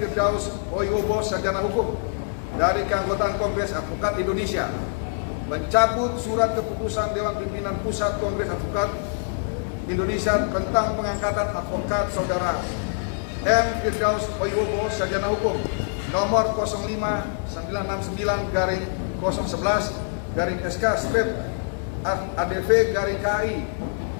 Firdaus Oyobo, Sarjana Hukum dari Keanggotaan Kongres Advokat Indonesia, mencabut surat keputusan Dewan Pimpinan Pusat Kongres Advokat Indonesia tentang pengangkatan advokat saudara M. Firdaus Oyobo, Sarjana Hukum, nomor 059/011/SK ADV KI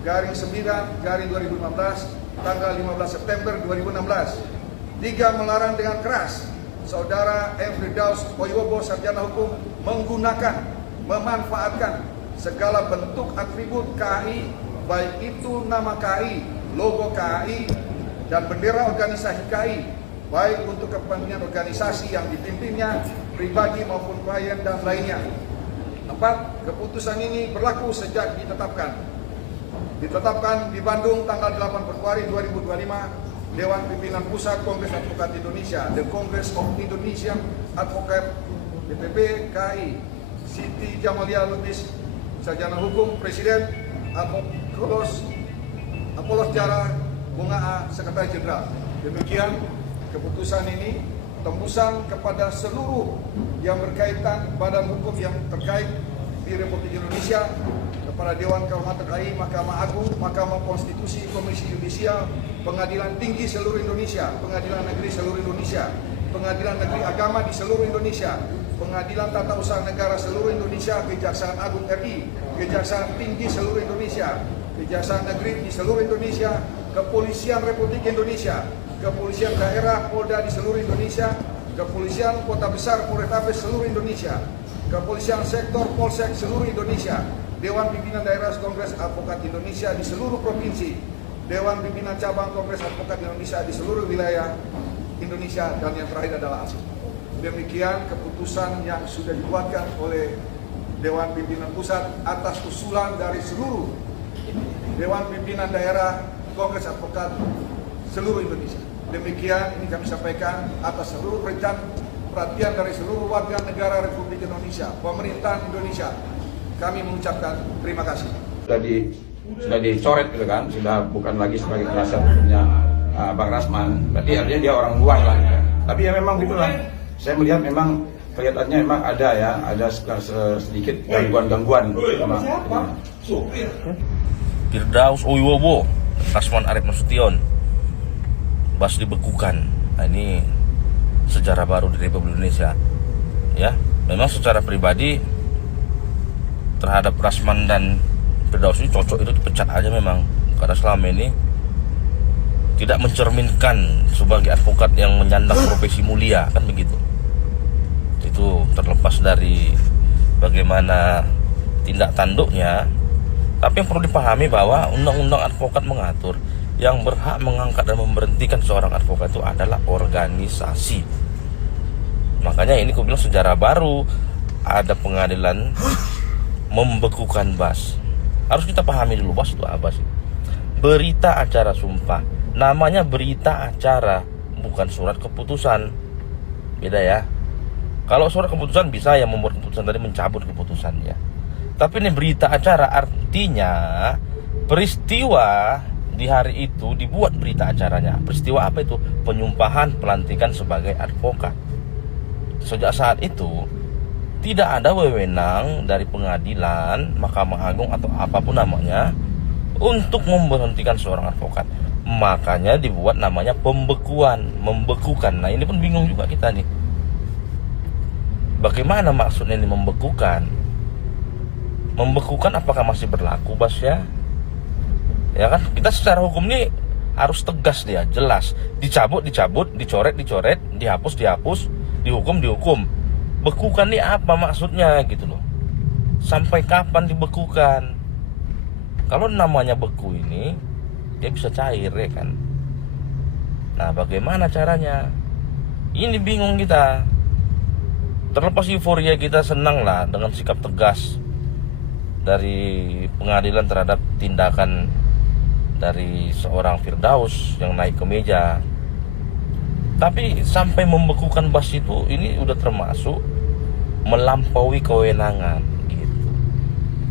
/9/2015 tanggal 15 September 2016. 3. Melarang dengan keras saudara M. Firdaus Oyobo, Sarjana Hukum menggunakan, memanfaatkan segala bentuk atribut KAI, baik itu nama KAI, logo KAI, dan bendera organisasi KAI, baik untuk kepentingan organisasi yang dipimpinnya, pribadi maupun klien dan lainnya. 4. Keputusan ini berlaku sejak ditetapkan di Bandung tanggal 8 Februari 2025. Dewan Pimpinan Pusat Kongres Advokat Indonesia, The Congress of Indonesian Advocate, DPP KAI, Siti Jamalia Lubis, Sarjana Hukum, Presiden, Apolos Jara Bunga A, Sekretaris Jenderal. Demikian keputusan ini tembusan kepada seluruh yang berkaitan badan hukum yang terkait di Republik Indonesia, kepada Dewan Kehormatan KAI, Mahkamah Agung, Mahkamah Konstitusi, Komisi Yudisial, Pengadilan Tinggi seluruh Indonesia, Pengadilan Negeri seluruh Indonesia, Pengadilan Negeri Agama di seluruh Indonesia, Pengadilan Tata Usaha Negara seluruh Indonesia, Kejaksaan Agung RI, Kejaksaan Tinggi seluruh Indonesia, Kejaksaan Negeri di seluruh Indonesia, Kepolisian Republik Indonesia, Kepolisian Daerah Polda di seluruh Indonesia, Kepolisian Kota Besar Polrestabes seluruh Indonesia, Kepolisian Sektor Polsek seluruh Indonesia, Dewan Pimpinan Daerah Kongres Advokat Indonesia di seluruh provinsi, Dewan Pimpinan Cabang Kongres Advokat Indonesia di seluruh wilayah Indonesia, dan yang terakhir adalah ASI. Demikian keputusan yang sudah dibuatkan oleh Dewan Pimpinan Pusat atas usulan dari seluruh Dewan Pimpinan Daerah Kongres Advokat seluruh Indonesia. Demikian ini kami sampaikan atas seluruh perhatian dari seluruh warga negara Republik Indonesia, pemerintahan Indonesia. Kami mengucapkan terima kasih. Sudah dicoret gitu kan, sudah bukan lagi sebagai penasihat hukumnya Bang Rasman. Berarti artinya dia orang luar lah. Tapi ya memang gitulah. Saya melihat memang kelihatannya memang ada sedikit gangguan-gangguan. Firdaus Oyobo, Rasman Arief Nasution, Bas dibekukan. Nah, ini sejarah baru di Republik Indonesia. Ya, memang secara pribadi terhadap Rasman dan Firdaus ini cocok itu dipecat aja memang, karena selama ini tidak mencerminkan sebagai advokat yang menyandang profesi mulia, kan begitu. Itu terlepas dari bagaimana tindak tanduknya, tapi yang perlu dipahami bahwa undang-undang advokat mengatur yang berhak mengangkat dan memberhentikan seorang advokat itu adalah organisasi. Makanya ini aku bilang sejarah baru, ada pengadilan membekukan Bas. Harus kita pahami dulu Bas itu apa sih? Berita acara sumpah. Namanya berita acara, bukan surat keputusan. Beda ya. Kalau surat keputusan bisa yang membuat keputusan tadi mencabut keputusannya. Tapi ini berita acara artinya peristiwa di hari itu dibuat berita acaranya. Peristiwa apa itu? Penyumpahan pelantikan sebagai advokat. Sejak saat itu tidak ada wewenang dari pengadilan, Mahkamah Agung atau apapun namanya untuk memberhentikan seorang advokat. Makanya dibuat namanya pembekuan, membekukan. Nah ini pun bingung juga kita nih. Bagaimana maksudnya ini membekukan? Membekukan apakah masih berlaku Bas ya? Ya kan kita secara hukum ini harus tegas dia, jelas. Dicabut, dicoret, dihapus, dihukum. Bekukan ini apa maksudnya gitu loh. Sampai kapan dibekukan? Kalau namanya beku ini dia bisa cair ya kan. Nah bagaimana caranya? Ini bingung kita. Terlepas euforia kita senang lah dengan sikap tegas dari pengadilan terhadap tindakan dari seorang Firdaus yang naik ke meja. Tapi sampai membekukan Bas itu ini udah termasuk melampaui kewenangan gitu.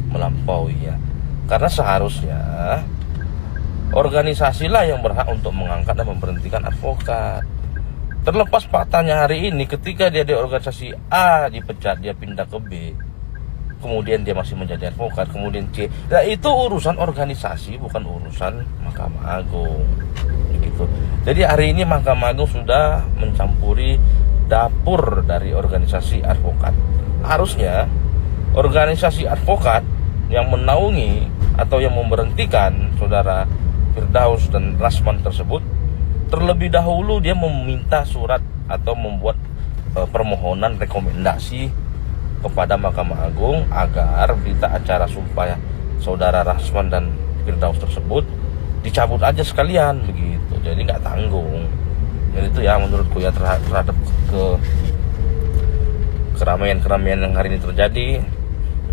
Melampaui ya. Karena seharusnya organisasilah yang berhak untuk mengangkat dan memberhentikan advokat. Terlepas faktanya hari ini ketika dia di organisasi A dipecat, dia pindah ke B, kemudian dia masih menjadi advokat, kemudian C. Nah, itu urusan organisasi, bukan urusan Mahkamah Agung. Begitu. Jadi hari ini Mahkamah Agung sudah mencampuri dapur dari organisasi advokat. Harusnya organisasi advokat yang menaungi atau yang memberhentikan saudara Firdaus dan Rasman tersebut, terlebih dahulu dia meminta surat atau membuat permohonan rekomendasi kepada Mahkamah Agung agar berita acara sumpah saudara Rasman dan Firdaus tersebut dicabut aja sekalian begitu. Jadi nggak tanggung. Dan itu ya menurutku ya terhadap keramaian-keramaian yang hari ini terjadi.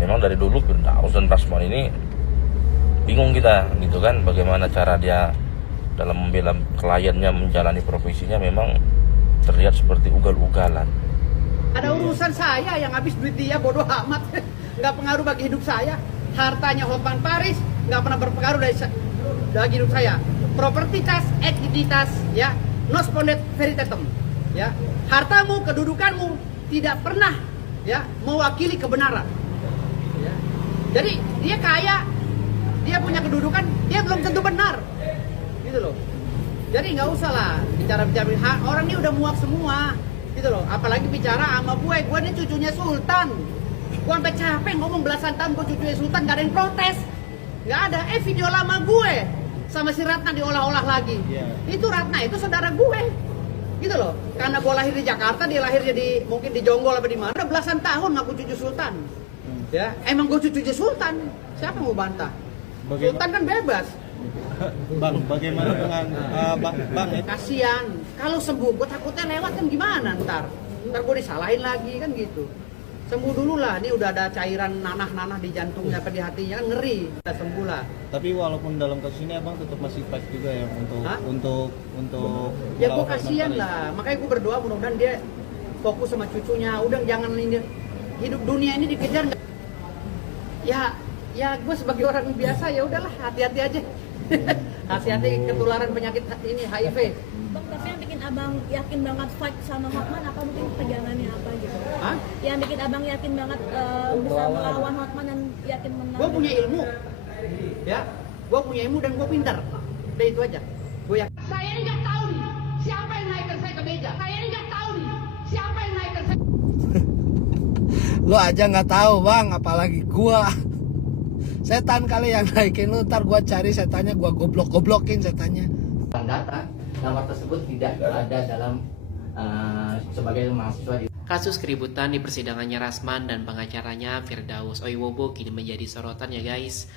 Memang dari dulu Firdaus dan Rasman ini bingung kita gitu kan, bagaimana cara dia dalam membela kliennya, menjalani profesinya memang terlihat seperti ugal-ugalan. Ada urusan saya yang habis duit dia, bodoh amat. Nggak pengaruh bagi hidup saya. Hartanya Hotman Paris nggak pernah berpengaruh bagi hidup saya. Propertitas, ekuitas, ya, nos pondet veritatem, ya. Hartamu, kedudukanmu tidak pernah, ya, mewakili kebenaran. Ya. Jadi dia kaya, dia punya kedudukan, dia belum tentu benar. Gitu loh. Jadi nggak usah lah bicara-bicara, orang ini udah muak semua, gitu loh. Apalagi bicara sama gue ini cucunya Sultan. Gue sampai capek ngomong belasan tahun gue cucunya Sultan, gak ada yang protes, nggak ada. Video lama gue sama si Ratna diolah-olah lagi. Itu Ratna itu saudara gue, gitu loh. Karena gue lahir di Jakarta, dia lahirnya mungkin di Jonggol apa di mana. Udah belasan tahun ngaku cucu Sultan. Ya, emang gue cucunya Sultan. Siapa yang mau bantah? Sultan kan bebas. Bang, bagaimana dengan Bang? Kasian, kalau sembuh, gue takutnya lewat kan gimana ntar gue disalahin lagi kan gitu. Sembuh dulu lah, ini udah ada cairan nanah-nanah di jantungnya ke di hatinya kan ngeri, udah sembuh lah. Tapi walaupun dalam kasus ini abang tetap masih fight juga ya untuk ya gue kasian lah, makanya gue berdoa mudah-mudahan dia fokus sama cucunya. Udah jangan ini, hidup dunia ini dikejar. Ya gue sebagai orang biasa ya udahlah, hati-hati aja. Hati-hati ketularan penyakit ini HIV. Bang, tapi yang bikin abang yakin banget fight sama Hotman apa, mungkin perjalanannya apa gitu? Hah? Yang bikin abang yakin banget bisa melawan Hotman dan yakin menang? Gue punya ilmu, ya. Gue punya ilmu dan gue pintar. Udah itu aja. Gue yakin. Saya ini nggak tahu nih siapa yang naikkan saya ke meja. Saya ini nggak tahu nih siapa yang naikkan saya. Lo aja nggak tahu bang, apalagi gua. Setan kali yang naikin lu, ntar gua cari setannya, gua goblok-goblokin setannya. Data nomor tersebut tidak ada dalam sebagai mahasiswa di Kasus keributan di persidangannya Rasman dan pengacaranya Firdaus Oiwobo kini menjadi sorotan ya guys.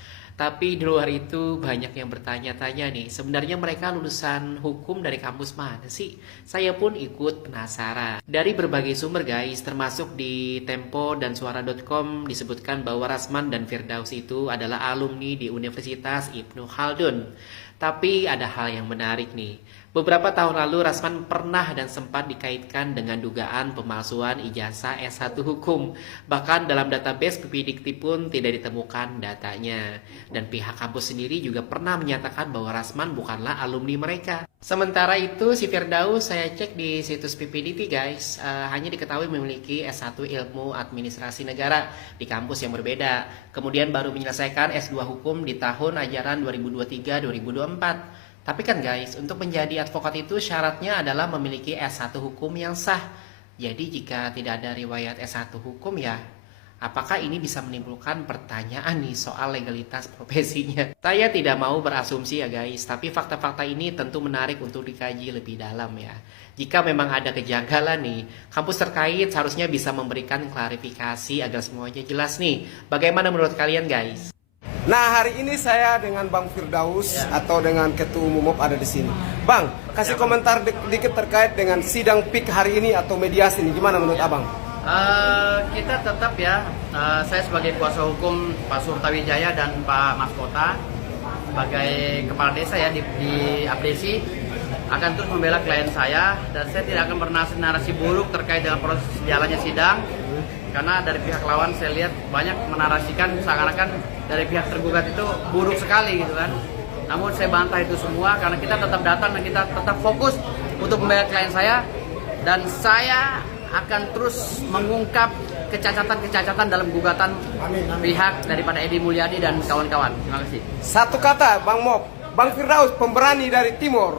Tapi di luar itu banyak yang bertanya-tanya nih, sebenarnya mereka lulusan hukum dari kampus mana sih? Saya pun ikut penasaran. Dari berbagai sumber guys, termasuk di Tempo dan Suara.com disebutkan bahwa Rasman dan Firdaus itu adalah alumni di Universitas Ibnu Khaldun. Tapi ada hal yang menarik nih. Beberapa tahun lalu Rasman pernah dan sempat dikaitkan dengan dugaan pemalsuan ijazah S1 hukum. Bahkan dalam database PPDikti pun tidak ditemukan datanya. Dan pihak kampus sendiri juga pernah menyatakan bahwa Rasman bukanlah alumni mereka. Sementara itu si Firdaus saya cek di situs PPDikti guys, hanya diketahui memiliki S1 ilmu administrasi negara di kampus yang berbeda. Kemudian baru menyelesaikan S2 hukum di tahun ajaran 2023-2024. Tapi kan guys, untuk menjadi advokat itu syaratnya adalah memiliki S1 hukum yang sah. Jadi jika tidak ada riwayat S1 hukum ya, apakah ini bisa menimbulkan pertanyaan nih soal legalitas profesinya? Saya tidak mau berasumsi ya guys, tapi fakta-fakta ini tentu menarik untuk dikaji lebih dalam ya. Jika memang ada kejanggalan nih, kampus terkait seharusnya bisa memberikan klarifikasi agar semuanya jelas nih. Bagaimana menurut kalian guys? Nah hari ini saya dengan Bang Firdaus atau dengan Ketua Umum MOP ada di sini. Bang, kasih komentar dikit terkait dengan sidang PIK hari ini atau mediasi ini, gimana menurut abang? Kita tetap ya, saya sebagai kuasa hukum Pak Surtawijaya dan Pak Mas Kota sebagai kepala desa ya di Abdesi akan terus membela klien saya, dan saya tidak akan bernarasi buruk terkait dengan proses jalannya sidang. Karena dari pihak lawan saya lihat banyak menarasikan seakan-akan dari pihak tergugat itu buruk sekali gitu kan. Namun saya bantah itu semua karena kita tetap datang dan kita tetap fokus untuk membela klien saya. dan saya akan terus mengungkap kecacatan-kecacatan dalam gugatan pihak daripada Edi Mulyadi dan kawan-kawan. Terima kasih. Satu kata Bang Mop, Bang Firdaus pemberani dari Timur.